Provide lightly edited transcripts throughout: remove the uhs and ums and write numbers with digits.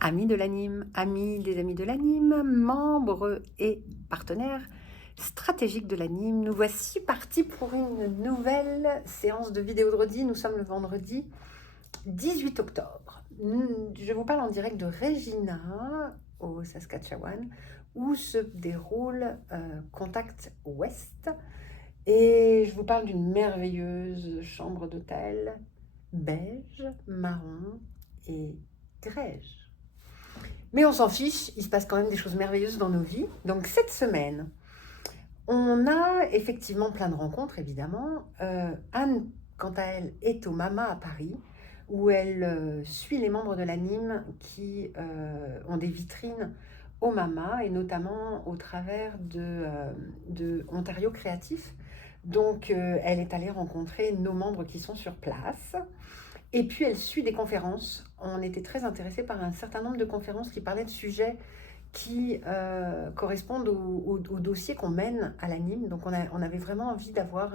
Amis de l'anime, amis des amis de l'anime, membres et partenaires stratégiques de l'anime, nous voici partis pour une nouvelle séance de vidéo de redis. Nous sommes le vendredi 18 octobre. Je vous parle en direct de Regina, au Saskatchewan, où se déroule Contact West. Et je vous parle d'une merveilleuse chambre d'hôtel beige, marron et grège. Mais on s'en fiche, il se passe quand même des choses merveilleuses dans nos vies. Donc cette semaine, on a effectivement plein de rencontres, évidemment. Anne, quant à elle, est au MAMA à Paris, où elle suit les membres de l'anime qui ont des vitrines au MAMA, et notamment au travers de Ontario Créatif. Donc elle est allée rencontrer nos membres qui sont sur place. Et puis elle suit des conférences. On était très intéressés par un certain nombre de conférences qui parlaient de sujets qui correspondent au dossier qu'on mène à l'anime. Donc on avait vraiment envie d'avoir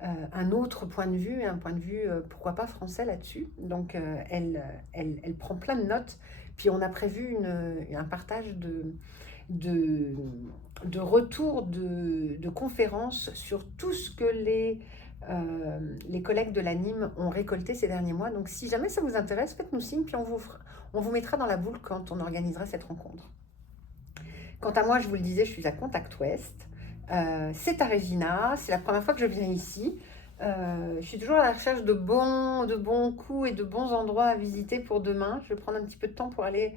un autre point de vue, un point de vue pourquoi pas français là-dessus. Donc elle prend plein de notes. Puis on a prévu un partage de retours de conférences sur tout ce que les collègues de l'anime ont récolté ces derniers mois. Donc si jamais ça vous intéresse, faites-nous signe, puis on vous mettra dans la boucle quand on organisera cette rencontre. Quant à moi, je vous le disais, je suis à Contact West. C'est à Regina, c'est la première fois que je viens ici. Je suis toujours à la recherche de bons coups et de bons endroits à visiter pour demain. Je vais prendre un petit peu de temps pour aller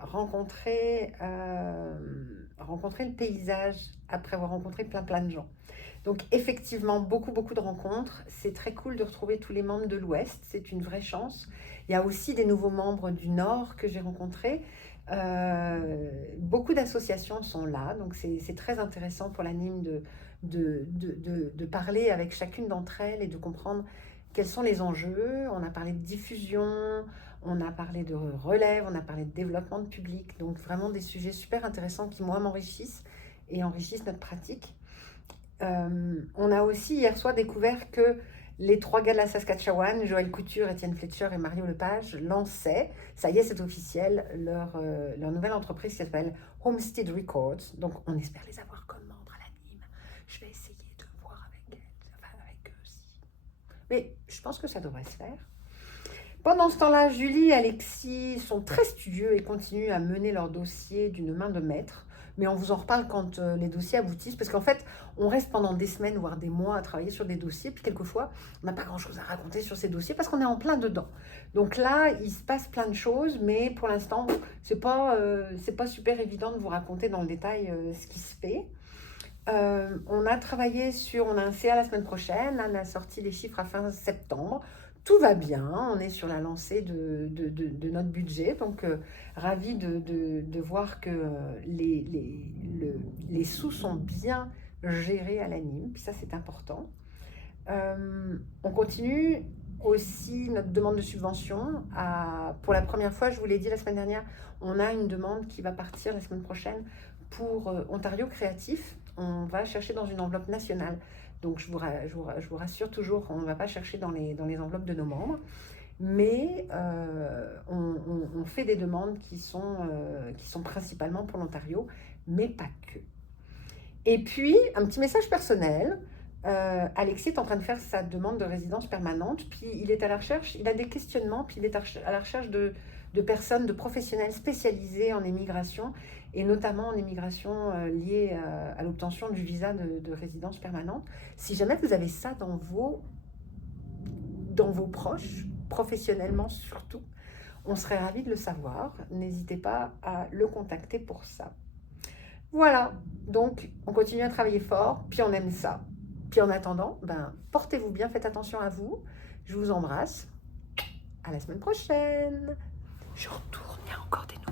rencontrer le paysage après avoir rencontré plein de gens. Donc effectivement, beaucoup de rencontres. C'est très cool de retrouver tous les membres de l'Ouest, c'est une vraie chance. Il y a aussi des nouveaux membres du Nord que j'ai rencontrés. Beaucoup d'associations sont là, donc c'est très intéressant pour l'anime de parler avec chacune d'entre elles et de comprendre quels sont les enjeux. On a parlé de diffusion, on a parlé de relève, on a parlé de développement de public, donc vraiment des sujets super intéressants qui, moi, m'enrichissent et enrichissent notre pratique. On a aussi hier soir découvert que les trois gars de la Saskatchewan, Joël Couture, Étienne Fletcher et Mario Lepage, lançaient, ça y est, c'est officiel, leur nouvelle entreprise qui s'appelle Homestead Records. Donc on espère les avoir comme membres à l'anime. Je vais essayer de voir avec elles, enfin avec eux aussi. Mais je pense que ça devrait se faire. Pendant ce temps-là, Julie et Alexis sont très studieux et continuent à mener leur dossier d'une main de maître. Mais on vous en reparle quand les dossiers aboutissent, parce qu'en fait, on reste pendant des semaines, voire des mois à travailler sur des dossiers, puis quelquefois, on n'a pas grand-chose à raconter sur ces dossiers, parce qu'on est en plein dedans. Donc là, il se passe plein de choses, mais pour l'instant, c'est pas super évident de vous raconter dans le détail ce qui se fait. On a travaillé on a un CA la semaine prochaine, on a sorti les chiffres à fin septembre. Tout va bien, on est sur la lancée de notre budget, donc ravi de voir que les sous sont bien gérés à l'anime, puis ça c'est important. On continue aussi notre demande de subvention. Pour la première fois, je vous l'ai dit la semaine dernière, on a une demande qui va partir la semaine prochaine pour Ontario Créatif. On va chercher dans une enveloppe nationale. Donc je vous rassure toujours, on ne va pas chercher dans les enveloppes de nos membres. Mais on fait des demandes qui sont principalement pour l'Ontario, mais pas que. Et puis, un petit message personnel. Alexis est en train de faire sa demande de résidence permanente, puis il est à la recherche, il a des questionnements, puis il est à la recherche de personnes, de professionnels spécialisés en émigration, et notamment en émigration liée à l'obtention du visa de résidence permanente. Si jamais vous avez ça dans vos proches, professionnellement surtout, on serait ravis de le savoir. N'hésitez pas à le contacter pour ça. Voilà, donc on continue à travailler fort, puis on aime ça. Puis en attendant, portez-vous bien, faites attention à vous. Je vous embrasse. À la semaine prochaine. Je retourne, il y a encore des nouvelles.